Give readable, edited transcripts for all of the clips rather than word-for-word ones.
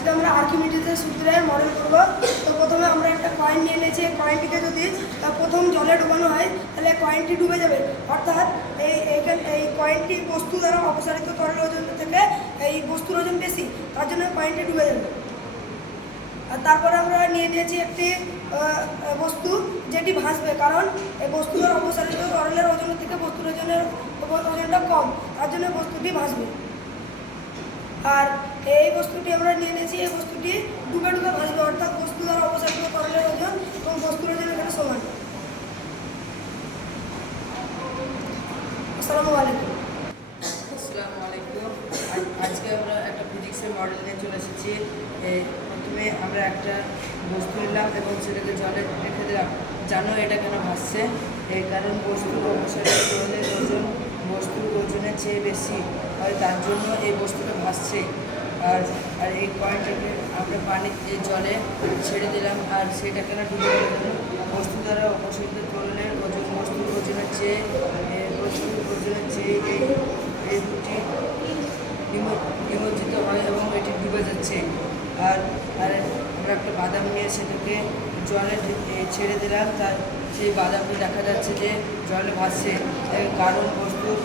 আজকে আমরা আর্কিমিডিসের সূত্রের মডেল করব। তো প্রথমে আমরা একটা কয়েন নিয়ে নিয়েছি। কয়েনটিকে যদি প্রথম জলে ডুবানো হয় তাহলে কয়েনটি ডুবে যাবে, অর্থাৎ এই কয়েনটি বস্তু দ্বারা অপসারিত তরল ওজন থেকে এই বস্তুর ওজন বেশি, তার জন্য কয়েনটি ডুবে যাবে। আর তারপরে আমরা নিয়ে নিয়েছি একটি বস্তু যেটি ভাসবে, কারণ এই বস্তু দ্বারা অপসারিত তরলের ওজন থেকে বস্তুর ওজনটা কম, তার জন্য বস্তুটি ভাসবে। আর এই বস্তুটি আমরা নিয়ে নিয়েছি, এই বস্তুটি ডুবে ডুবে ভাসবে, অর্থাৎ বস্তু দ্বারা অপসারিত তরলের ওজন এবং বস্তুর ওজন এখানে সমান। আসসালামু আলাইকুম। আসসালামু আলাইকুম। আজকে আমরা একটা ফিজিক্সের মডেল নিয়ে চলে এসেছি। প্রথমে আমরা একটা বস্তু নিলাম এবং সেটাকে জলে রেখে দিলাম। জানো এটা কেন ভাসছে? এই কারণ বস্তুর অপসারিত তরলের ওজন বস্তুর ওজনের চেয়ে বেশি হয়, তার জন্য এই বস্তুটা ভাসছে। আর এই কয়েনটাকে আমরা জলে ছেড়ে দিলাম, আর সেটাকে না ডুবে গেল। বস্তু দ্বারা অপসারিত তরলের ওজন বস্তুর ওজনের চেয়ে এই দুটি নিমজ্জিত হয় এবং এটি ডুবে যাচ্ছে। আর আমরা একটা বাদাম নিয়ে সেটাকে জলে ছেড়ে দিলাম, তার সেই বাদামটি দেখা যাচ্ছে যে জলে ভাসছে, কারণ বস্তুর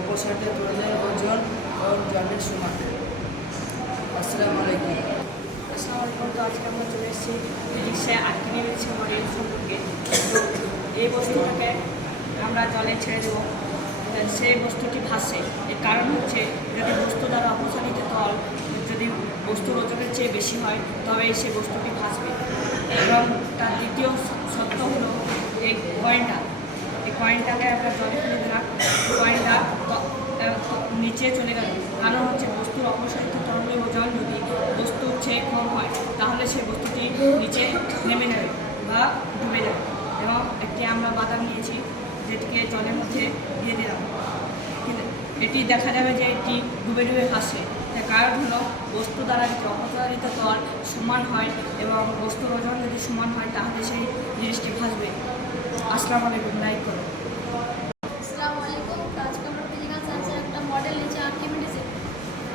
অপসারিত তরলের ওজন জলের সমান। আসসালামু আলাইকুম। আসসালামু আলাইকুম। তো আজকে আমরা চলে এসেছি ফিজিক্সে আর্কিমিডিসের মডেল সম্পর্কে। তো এই বস্তুটাকে আমরা জলে ছেড়ে দেবো, সেই বস্তুটি ভাসে। এর কারণ হচ্ছে যদি বস্তু দ্বারা অপসারিত তল যদি বস্তুর ওজনের চেয়ে বেশি হয় তবে সেই বস্তুটি ভাসবে। এবং তার দ্বিতীয় সত্য হলো এই কয়েনটাকে আমরা জলে ফেলে দিলাম, কয়েনটা নিচে চলে গেল। কারণ হচ্ছে বস্তুর অপসারিত তরলের ওজন যদি বস্তুর চেয়ে কম হয় তাহলে সেই বস্তুটি নিচে নেমে যাবে বা ডুবে যাবে। এবং একটি আমরা বাদাম নিয়েছি যেটিকে জলের মধ্যে দিয়ে দিলাম, এটি দেখা যাবে যে এটি ডুবে ডুবে ভাসে। তার কারণ হলো বস্তু দ্বারা যদি অপসারিত তল সমান হয় এবং বস্তুর ওজন যদি সমান হয় তাহলে সেই জিনিসটি ভাসবে। আসসালামু আলাইকুম। লাইক করো। আসসালামু আলাইকুম। আজকে আমরা ফিজিক্যাল সায়েন্সের একটা মডেল নিয়েছি আর্কিমিডিসের,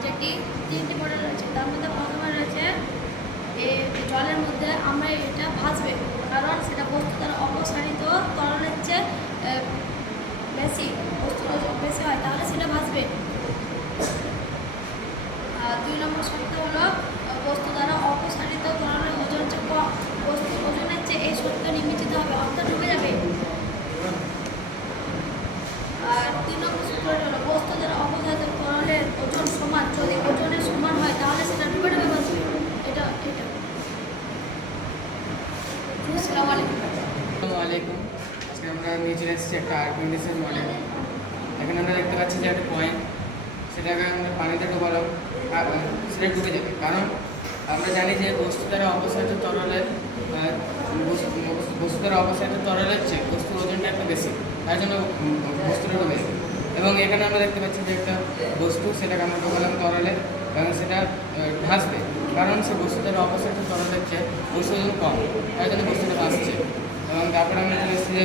যেটি 3টি মডেল রয়েছে। তার মধ্যে প্রথমে রয়েছে জলের মধ্যে আমরা এটা ভাসবে, কারণ সেটা বস্তু দ্বারা অপসারিত তরলের চেয়ে বেশি, বস্তুর ওজন বেশি হয় তাহলে সেটা ভাসবে। আর 2 নম্বর শর্ত হলো বস্তু দ্বারা অপসারিত তরলের ওজন চেয়ে কম, বস্তুর ওজনের চেয়ে এই শর্ত নির্মিত হবে, অর্থাৎ ডুবে যাবে। আর 3 নম্বর সূত্র হলো বস্তু দ্বারা অপসারিত তরলের ওজন সমান, যদি ওজনের সমান হয় তাহলে সেটা ডুবে ডুবে ভাসবে। এটা আসসালামু আলাইকুম। আসসালামু আলাইকুম। আজকে আমরা নিয়ে চলে এসেছি একটা আর্কিমিডিসের মডেল। এখানে আমরা দেখতে পাচ্ছি যে একটা কয়েন, সেটাকে আমরা পানিতে ডোবালাম, সেটা ডুবে যাবে। কারণ আমরা জানি যে বস্তু দ্বারা অপসারিত তরলের চেয়ে বস্তুর ওজনটা একটু বেশি, তার জন্য বস্তুটা ডুবে যাবে। এবং এখানে আমরা দেখতে পাচ্ছি যে একটা বস্তু, সেটাকে আমরা ডোবালাম তরলে এবং সেটা ভাসবে, কারণ সে বস্তু দ্বারা অপসারিত তরলের চেয়ে বস্তুর ওজন কম, তাই জন্য বস্তুটা ভাসছে। এবং তারপরে আমরা চলে এসেছি যে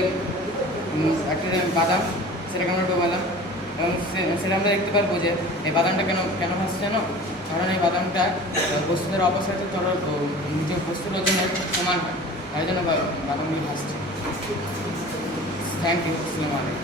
একটা বাদাম, সেটাকে আমরা ডোবালাম এবং সেটা আমরা দেখতে পারবো যে এই বাদামটা কেন ভাসছে জানো? কারণ এই বাদামটা বস্তু দ্বারা অপসারিত তরল নিজের বস্তুর ওজনের সমান হয়, তাই জন্য বাদামগুলি ভাসছে। Thank you. আসসালামু আলাইকুম।